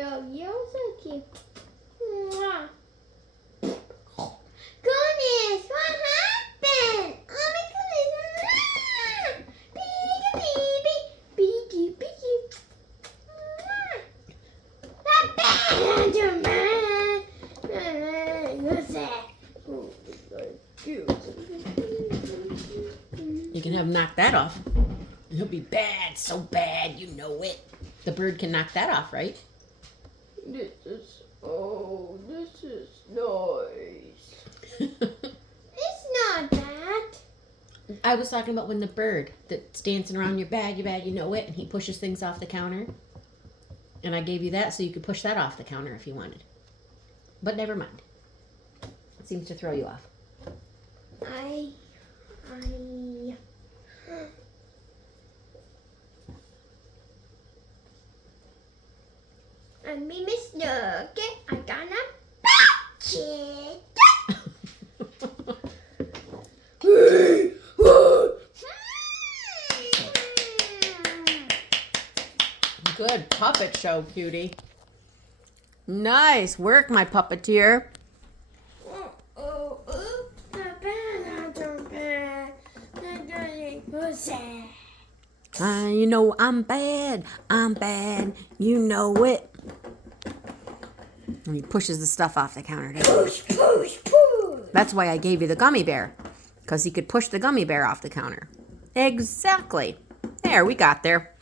No, you're so cute. Mwah. Goodness, what happened? Oh my goodness. Baby, baby, baby. That bad, what's that? Oh, You can have him knock that off. He'll be bad, so bad, you know it. The bird can knock that off, right? This is nice. It's not that. I was talking about when the bird that's dancing around your bag, you know it, and he pushes things off the counter. And I gave you that so you could push that off the counter if you wanted. But never mind. It seems to throw you off. And me, Miss Nugget, I gonna batch it. Good puppet show, cutie. Nice work, my puppeteer. You know I'm bad, you know it. And he pushes the stuff off the counter. Push, push, push. That's why I gave you the gummy bear, because he could push the gummy bear off the counter. Exactly. There, we got there.